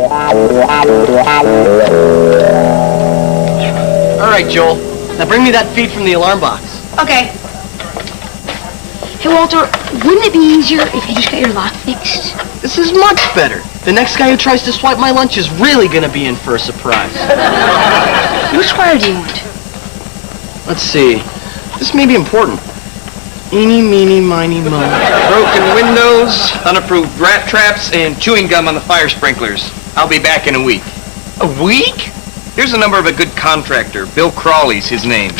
All right, Joel. Now bring me that feed from the alarm box. Okay. Hey, Walter, wouldn't it be easier if you just got your lock fixed? This is much better. The next guy who tries to swipe my lunch is really gonna be in for a surprise. Which wire do you want? Let's see. This may be important. Eeny, meeny, miny, mo. Broken windows, unapproved rat traps, and chewing gum on the fire sprinklers. I'll be back in a week. A week? Here's the number of a good contractor. Bill Crawley's his name.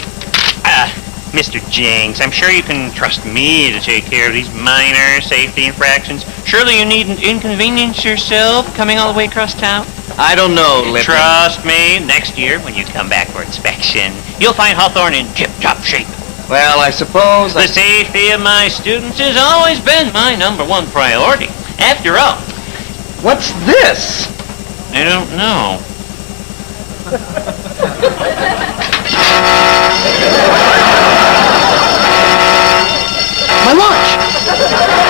Mr. Jenks, I'm sure you can trust me to take care of these minor safety infractions. Surely you needn't inconvenience yourself coming all the way across town? I don't know, Lippman. Trust me, next year when you come back for inspection, you'll find Hawthorne in tip-top shape. Well, I suppose The safety of my students has always been my #1 priority. After all, What's this? I don't know. My lunch!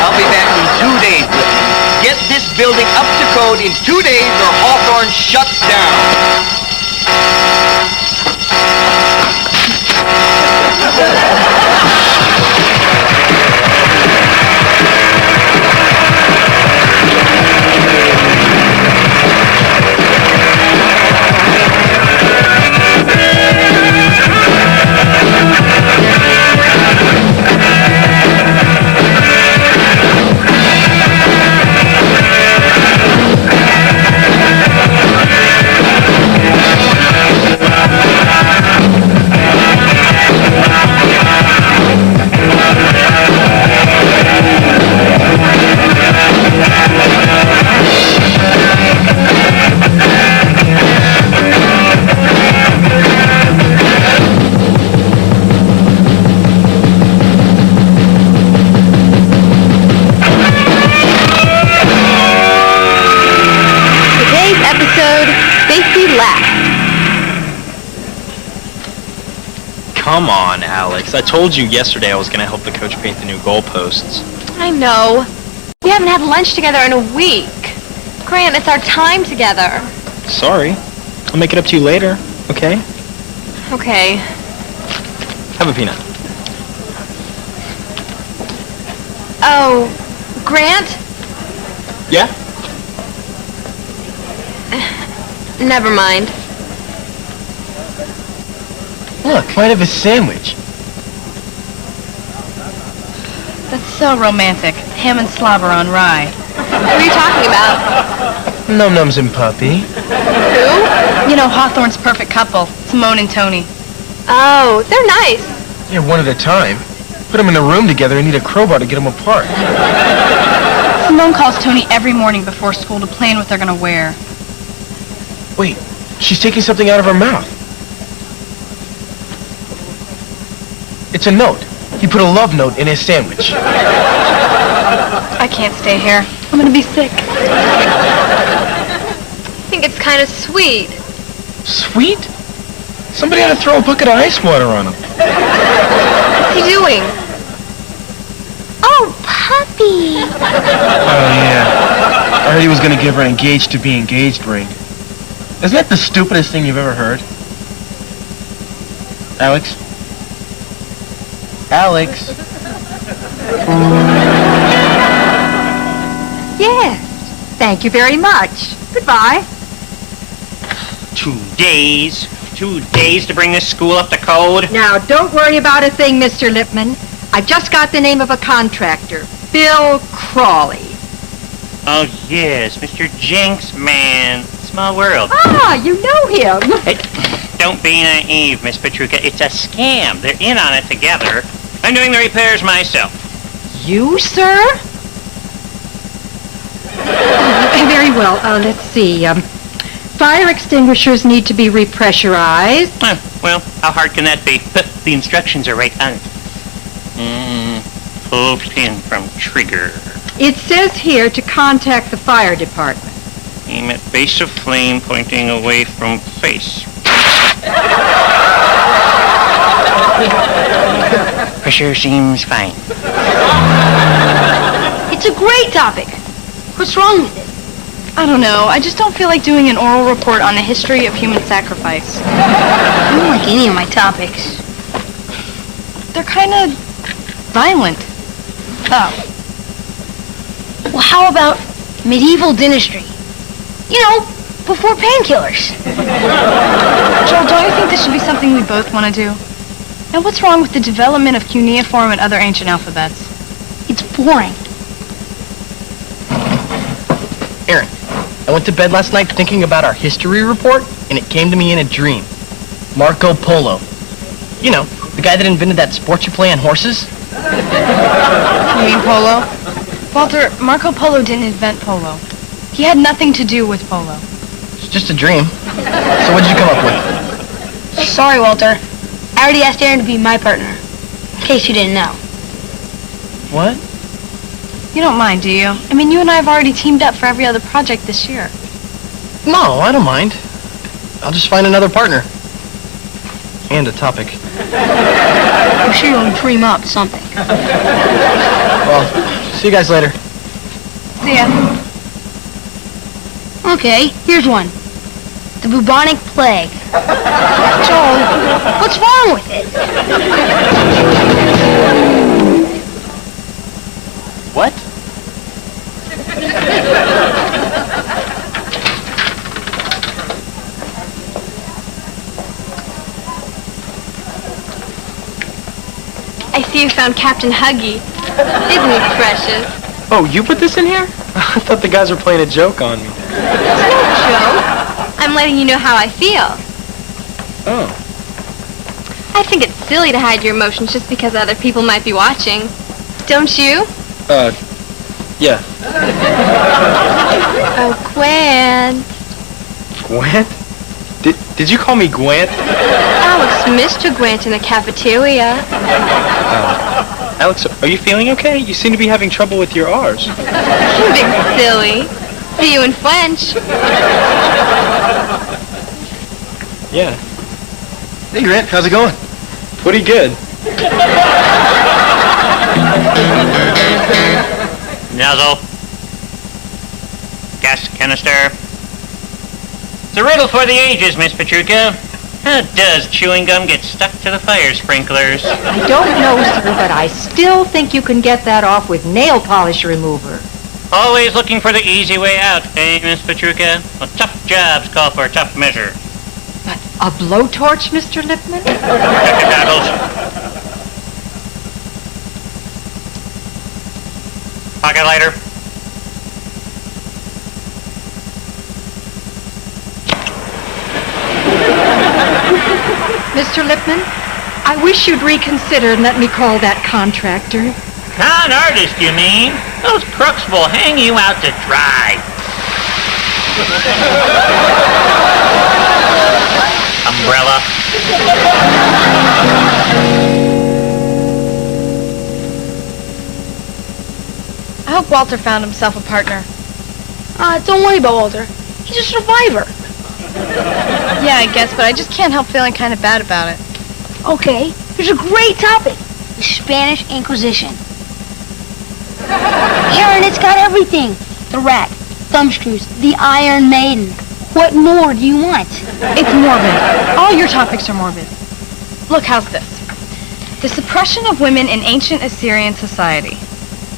I'll be back in 2 days, Lippman. Get this building up to code in 2 days or Hawthorne shuts down. Come on, Alex. I told you yesterday I was going to help the coach paint the new goalposts. I know. We haven't had lunch together in a week. Grant, it's our time together. Sorry. I'll make it up to you later, okay? Okay. Have a peanut. Oh, Grant? Yeah? Never mind. Look, might have a sandwich. That's so romantic. Ham and slobber on rye. What are you talking about? Num-Nums and Puppy. Who? You know, Hawthorne's perfect couple, Simone and Tony. Oh, they're nice. Yeah, one at a time. Put them in a room together and need a crowbar to get them apart. Simone calls Tony every morning before school to plan what they're gonna wear. Wait, she's taking something out of her mouth. It's a note. He put a love note in his sandwich. I can't stay here. I'm gonna be sick. I think it's kind of sweet. Sweet? Somebody ought to throw a bucket of ice water on him. What's he doing? Oh, Puppy! Oh, yeah. I heard he was going to give her an engaged to be engaged ring. Isn't that the stupidest thing you've ever heard? Alex? Alex? Yes. Thank you very much. Goodbye. 2 days. 2 days to bring this school up to code? Now, don't worry about a thing, Mr. Lippman. I've just got the name of a contractor. Bill Crawley. Oh, yes, Mr. Jenks, man. Small world. Ah, you know him. Hey, don't be naive, Miss Petruka. It's a scam. They're in on it together. I'm doing the repairs myself. You, sir? Very well. Let's see. Fire extinguishers need to be repressurized. Well, how hard can that be? The instructions are right on it. Pull pin from trigger. It says here to contact the fire department. Aim at base of flame pointing away from face. Pressure seems fine. It's a great topic. What's wrong with it? I don't know. I just don't feel like doing an oral report on the history of human sacrifice. I don't like any of my topics. They're kind of violent. Oh. Well, how about medieval dentistry? You know, before painkillers. Joel, don't you think this should be something we both want to do? And what's wrong with the development of cuneiform and other ancient alphabets? It's boring. Aaron, I went to bed last night thinking about our history report, and it came to me in a dream. Marco Polo. You know, the guy that invented that sport you play on horses? You mean polo? Walter, Marco Polo didn't invent polo. He had nothing to do with polo. It's just a dream. So what did you come up with? Sorry, Walter. I already asked Aaron to be my partner. In case you didn't know. What? You don't mind, do you? I mean, you and I have already teamed up for every other project this year. No, I don't mind. I'll just find another partner. And a topic. I'm sure you'll dream up something. Well, see you guys later. See ya. Okay, here's one. The bubonic plague. Joel, what's wrong with it? What? I see you found Captain Huggy. Isn't he precious? Oh, you put this in here? I thought the guys were playing a joke on me. It's no joke. I'm letting you know how I feel. Oh. I think it's silly to hide your emotions just because other people might be watching. Don't you? Yeah. Oh, Gwen. Gwent? Did you call me Gwent? Alex, Mr. Grant in the cafeteria. Alex, are you feeling okay? You seem to be having trouble with your R's. You big silly. See you in French. Yeah. Hey, Grant, how's it going? Pretty good. Nozzle. Gas canister. It's a riddle for the ages, Miss Petruka. How does chewing gum get stuck to the fire sprinklers? I don't know, sir, but I still think you can get that off with nail polish remover. Always looking for the easy way out, eh, Miss Petruka? Well, tough jobs call for a tough measure. But a blowtorch, Mr. Lipman? Check your goggles. Pocket lighter. Mr. Lipman, I wish you'd reconsider and let me call that contractor. Con artist, you mean? Those crooks will hang you out to dry. Umbrella. I hope Walter found himself a partner. Don't worry about Walter. He's a survivor. Yeah, I guess, but I just can't help feeling kind of bad about it. Okay, here's a great topic. The Spanish Inquisition. Aaron, it's got everything. The rat, thumbscrews, the Iron Maiden. What more do you want? It's morbid. All your topics are morbid. Look, how's this? The suppression of women in ancient Assyrian society.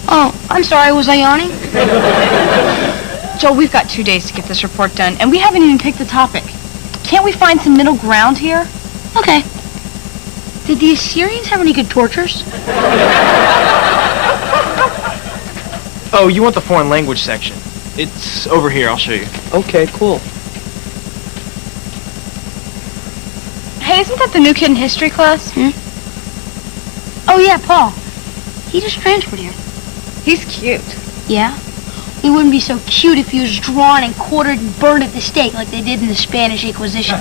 Oh, I'm sorry, was I yawning? Joel, we've got 2 days to get this report done, and we haven't even picked the topic. Can't we find some middle ground here? Okay. Did the Assyrians have any good tortures? Oh, you want the foreign language section? It's over here, I'll show you. Okay, cool. Hey, isn't that the new kid in history class? Oh yeah, Paul. He just transferred here. He's cute. Yeah? He wouldn't be so cute if he was drawn and quartered and burned at the stake like they did in the Spanish Inquisition.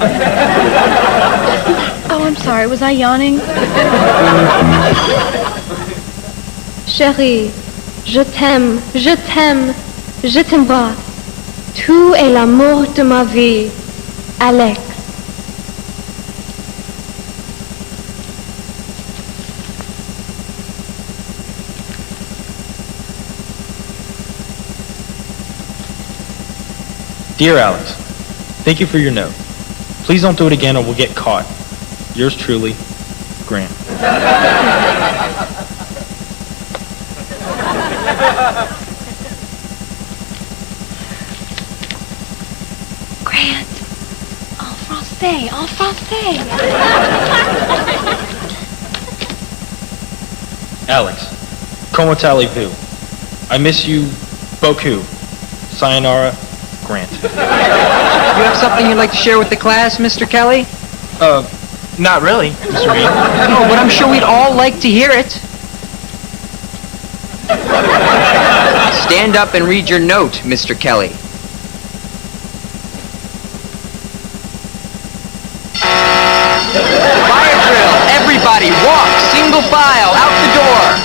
Oh, I'm sorry. Was I yawning? Chérie, je t'aime, je t'aime, je t'embrasse. Tu es l'amour de ma vie, Alex. Dear Alex, thank you for your note. Please don't do it again or we'll get caught. Yours truly, Grant. Grant. En français, en français. Alex, comment allez-vous? I miss you beaucoup. Sayonara, Grant. You have something you'd like to share with the class, Mr. Kelly? Not really, Mr. Reed. No, but I'm sure we'd all like to hear it. Stand up and read your note, Mr. Kelly. Fire drill. Everybody walk single file out the door.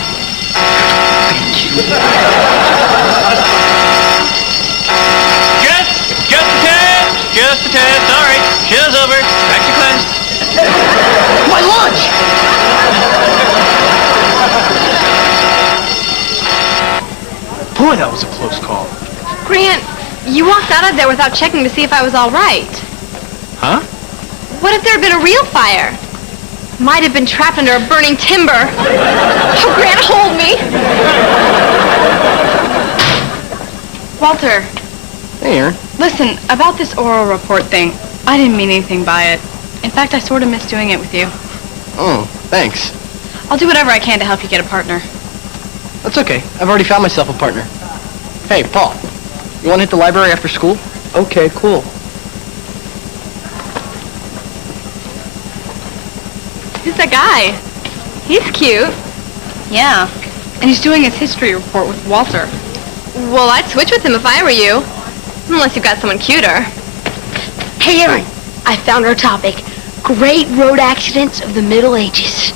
Just a test. All right, show's over. Back to class. My lunch! Boy, that was a close call. Grant, you walked out of there without checking to see if I was all right. Huh? What if there had been a real fire? Might have been trapped under a burning timber. Oh, Grant, hold me. Walter, Hey, Aaron. listen, about this oral report thing, I didn't mean anything by it. In fact, I sort of miss doing it with you. Oh, thanks. I'll do whatever I can to help you get a partner. That's okay. I've already found myself a partner. Hey, Paul. You want to hit the library after school? Okay, cool. Who's that guy? He's cute. Yeah, and he's doing his history report with Walter. Well, I'd switch with him if I were you. Unless you've got someone cuter. Hey, Aaron, I found our topic. Great road accidents of the Middle Ages.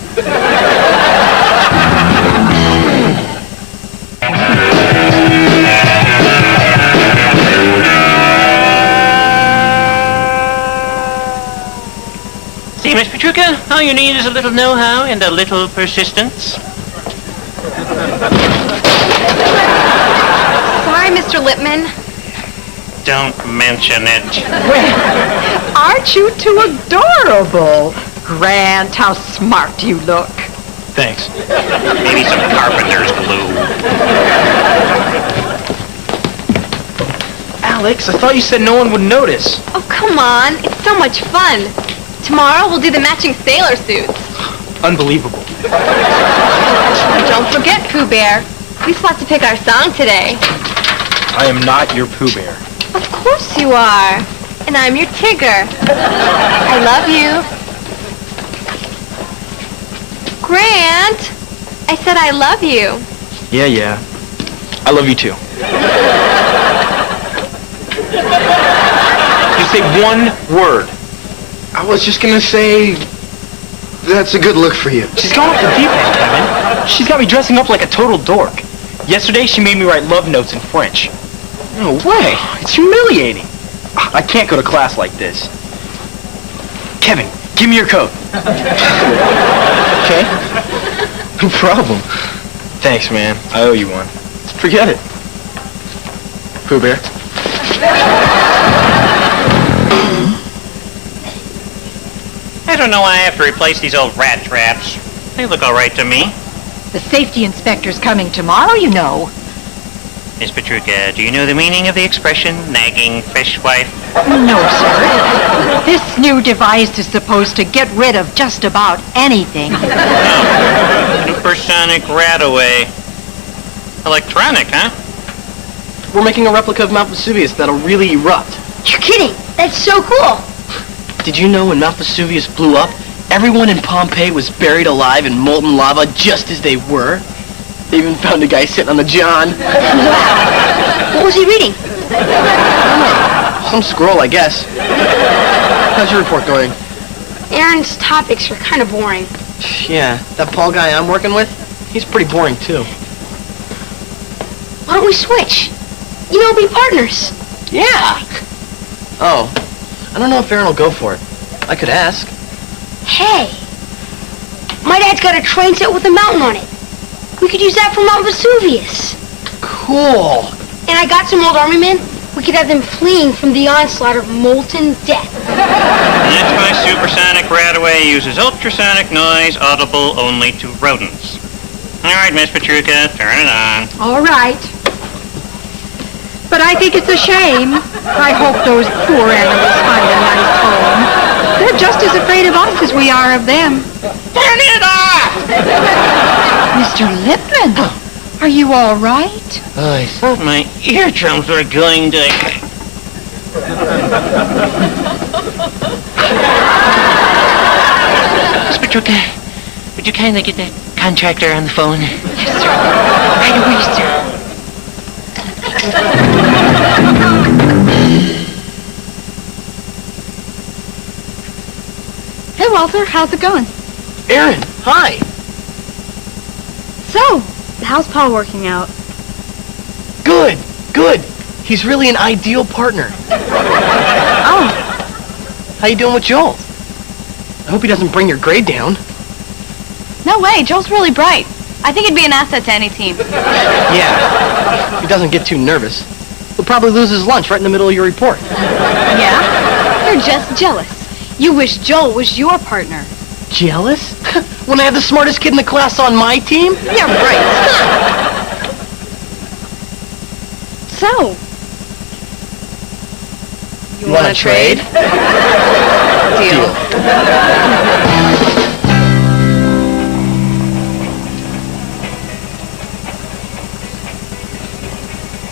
See, Miss Petruka, all you need is a little know-how and a little persistence. Sorry, Mr. Lipman. Don't mention it. Aren't you too adorable? Grant, how smart you look. Thanks. Maybe some carpenter's glue. Alex, I thought you said no one would notice. Oh, come on. It's so much fun. Tomorrow we'll do the matching sailor suits. Unbelievable. Don't forget, Pooh Bear. We still have to pick our song today. I am not your Pooh Bear. Of course you are. And I'm your Tigger. I love you. Grant, I said I love you. Yeah. I love you too. Just say one word. I was just gonna say, that's a good look for you. She's gone off the deep end, Kevin. She's got me dressing up like a total dork. Yesterday, she made me write love notes in French. No way. It's humiliating. I can't go to class like this. Kevin, give me your coat. Okay? No problem. Thanks, man. I owe you one. Forget it. Pooh Bear. I don't know why I have to replace these old rat traps. They look all right to me. The safety inspector's coming tomorrow, you know. Miss Petruka, do you know the meaning of the expression, nagging fishwife? No, sir. This new device is supposed to get rid of just about anything. Supersonic rat-away. Electronic, huh? We're making a replica of Mount Vesuvius that'll really erupt. You're kidding. That's so cool. Did you know when Mount Vesuvius blew up, everyone in Pompeii was buried alive in molten lava just as they were? They even found a guy sitting on the john. Wow. What was he reading? Some scroll, I guess. How's your report going? Aaron's topics were kind of boring. Yeah, that Paul guy I'm working with, he's pretty boring too. Why don't we switch? You know, be partners. Yeah. Oh, I don't know if Aaron will go for it. I could ask. Hey, my dad's got a train set with a mountain on it. We could use that for Mount Vesuvius. Cool. And I got some old army men. We could have them fleeing from the onslaught of molten death. And that's why supersonic radaway uses ultrasonic noise audible only to rodents. All right, Miss Petruka, turn it on. All right. But I think it's a shame. I hope those poor animals find a nice home. They're just as afraid of us as we are of them. Turn it off! Mr. Lipman, are you all right? I thought my eardrums were going to... Miss Petruka, would you kindly get that contractor on the phone? Yes, sir. Right away, sir. Hey, Walter, how's it going? Aaron, hi. So, how's Paul working out? Good, good. He's really an ideal partner. Oh, How you doing with Joel? I hope he doesn't bring your grade down. no way. Joel's really bright. I think he'd be an asset to any team. Yeah, if he doesn't get too nervous. He'll probably lose his lunch right in the middle of your report. Yeah? You're just jealous. You wish Joel was your partner. Jealous? When I have the smartest kid in the class on my team? Yeah, right. So, you wanna trade? Deal.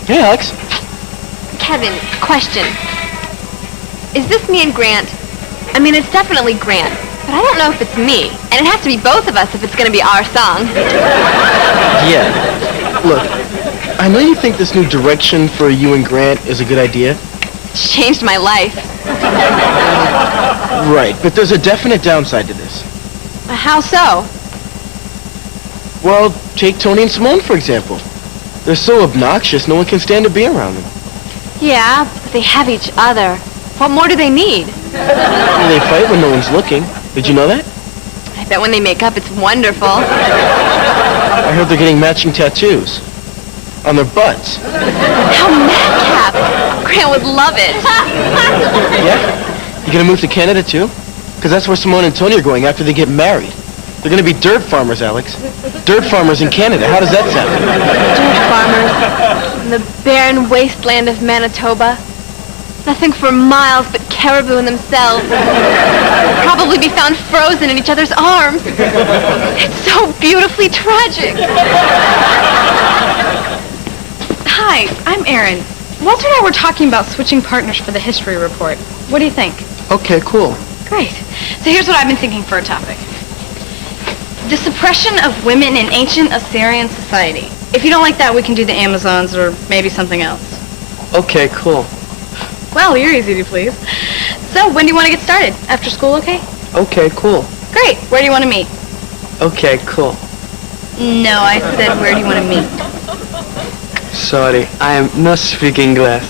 Hey, Alex. Kevin, question. Is this me and Grant? I mean, it's definitely Grant, but I don't know if it's me. And it has to be both of us if it's going to be our song. Yeah. Look, I know you think this new direction for you and Grant is a good idea. It's changed my life. Right, but there's a definite downside to this. How so? Well, take Tony and Simone, for example. They're so obnoxious, no one can stand to be around them. Yeah, but they have each other. What more do they need? They fight when no one's looking. Did you know that? I bet when they make up, it's wonderful. I heard they're getting matching tattoos. On their butts. How madcap! Grant would love it. Yeah? You gonna move to Canada too? Because that's where Simone and Tony are going after they get married. They're gonna be dirt farmers, Alex. Dirt farmers in Canada. How does that sound? Dirt farmers in the barren wasteland of Manitoba. Nothing for miles but caribou in themselves. Probably be found frozen in each other's arms. It's so beautifully tragic. Hi, I'm Erin. Walter and I were talking about switching partners for the history report. What do you think? Okay, cool. Great. So here's what I've been thinking for a topic. The suppression of women in ancient Assyrian society. If you don't like that, we can do the Amazons or maybe something else. Okay, cool. Well, you're easy to please. So, when do you want to get started? After school, okay? Okay, cool. Great. Where do you want to meet? Okay, cool. No, I said, where do you want to meet? Sorry, I am not speaking English.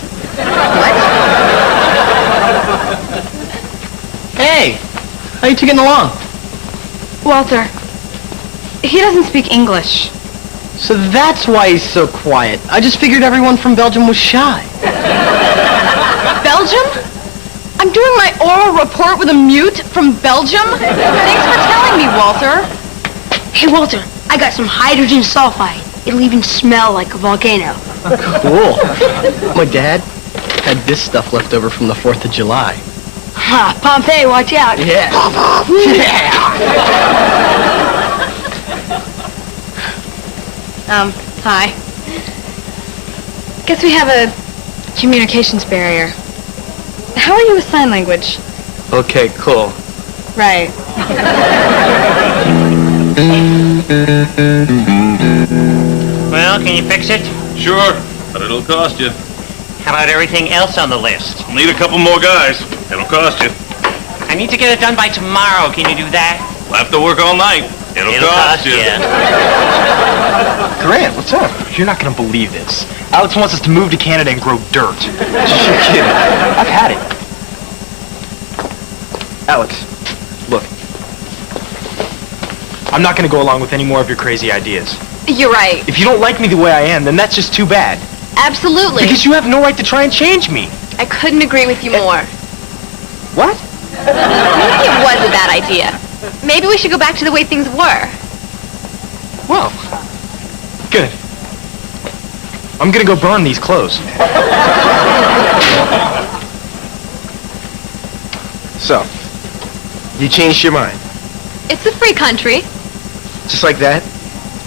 Hey, how you two getting along? Walter, he doesn't speak English. So that's why he's so quiet. I just figured everyone from Belgium was shy. Belgium? I'm doing my oral report with a mute from Belgium? Thanks for telling me, Walter. Hey, Walter, I got some hydrogen sulfide. It'll even smell like a volcano. Cool. My dad had this stuff left over from the 4th of July. Ha, Pompeii, watch out. Yeah. Hi. Guess we have a communications barrier. How are you with sign language? Okay, cool. Right. Well, can you fix it? Sure, but it'll cost you. How about everything else on the list? I'll need a couple more guys. It'll cost you. I need to get it done by tomorrow. Can you do that? We'll have to work all night. It'll cost you. Grant, what's up? You're not gonna believe this. Alex wants us to move to Canada and grow dirt. You're kidding. I've had it. Alex, look. I'm not gonna go along with any more of your crazy ideas. You're right. If you don't like me the way I am, then that's just too bad. Absolutely. Because you have no right to try and change me. I couldn't agree with you more. What? Maybe it was a bad idea. Maybe we should go back to the way things were. Well, good. I'm gonna go burn these clothes. So, you changed your mind. It's a free country. Just like that?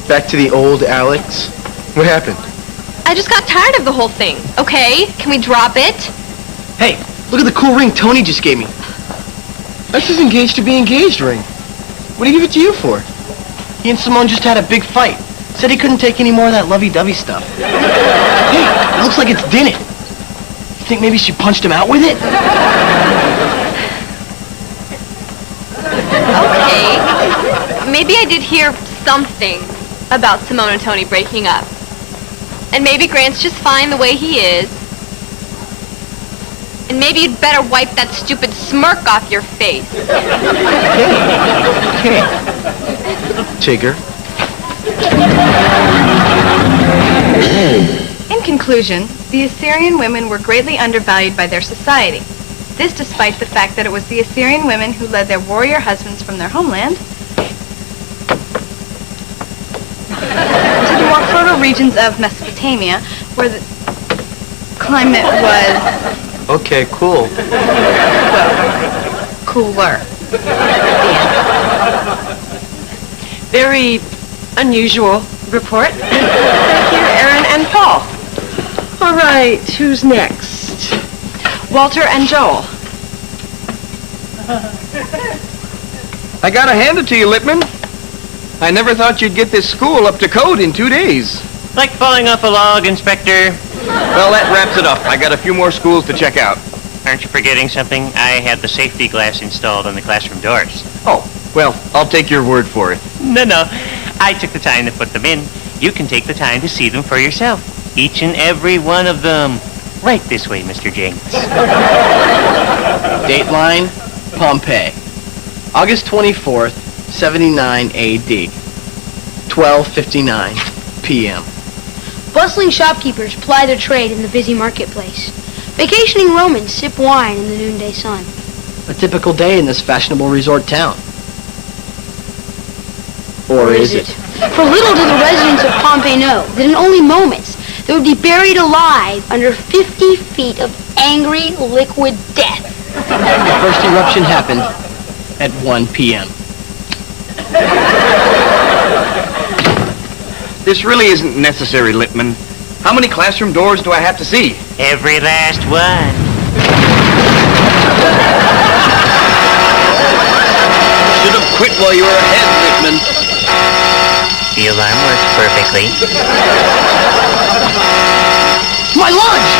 Back to the old Alex? What happened? I just got tired of the whole thing. Okay, can we drop it? Hey, look at the cool ring Tony just gave me. That's his engaged to be engaged ring. What did he give it to you for? He and Simone just had a big fight. Said he couldn't take any more of that lovey-dovey stuff. Hey, it looks like it's dinner. You think maybe she punched him out with it? Okay. Maybe I did hear something about Simone and Tony breaking up. And maybe Grant's just fine the way he is. And maybe you'd better wipe that stupid smirk off your face. Okay. Tigger. In conclusion, the Assyrian women were greatly undervalued by their society. This despite the fact that it was the Assyrian women who led their warrior husbands from their homeland to the more fertile regions of Mesopotamia, where the climate was, Okay, cool. well, cooler. Very unusual report. Thank you, Aaron and Paul. All right, who's next? Walter and Joel. I gotta hand it to you, Lippman. I never thought you'd get this school up to code in 2 days. Like falling off a log, Inspector. Well, that wraps it up. I got a few more schools to check out. Aren't you forgetting something? I had the safety glass installed on the classroom doors. Oh, well, I'll take your word for it. No. I took the time to put them in. You can take the time to see them for yourself. Each and every one of them. Right this way, Mr. Jenks. Dateline, Pompeii. August 24th, 79 AD. 12:59 p.m. Bustling shopkeepers ply their trade in the busy marketplace. Vacationing Romans sip wine in the noonday sun. A typical day in this fashionable resort town. Or is it? For little do the residents of Pompeii know that in only moments they would be buried alive under 50 feet of angry liquid death. The first eruption happened at 1 p.m. This really isn't necessary, Lippman. How many classroom doors do I have to see? Every last one. Should have quit while you were ahead, Lippman. The alarm works perfectly. My lunch!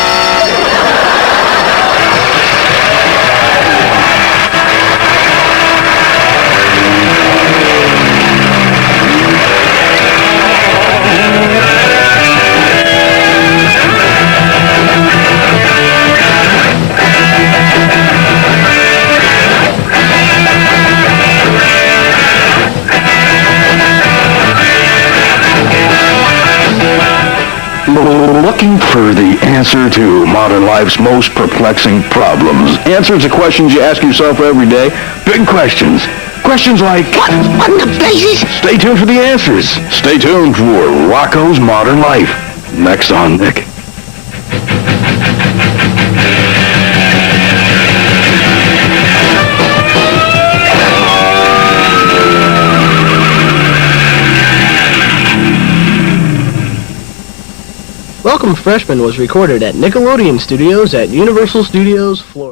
Looking for the answer to modern life's most perplexing problems. Answers to questions you ask yourself every day. Big questions. Questions like... What in the blazes? Stay tuned for the answers. Stay tuned for Rocco's Modern Life. Next on Nick. Welcome, Freshmen was recorded at Nickelodeon Studios at Universal Studios, Florida.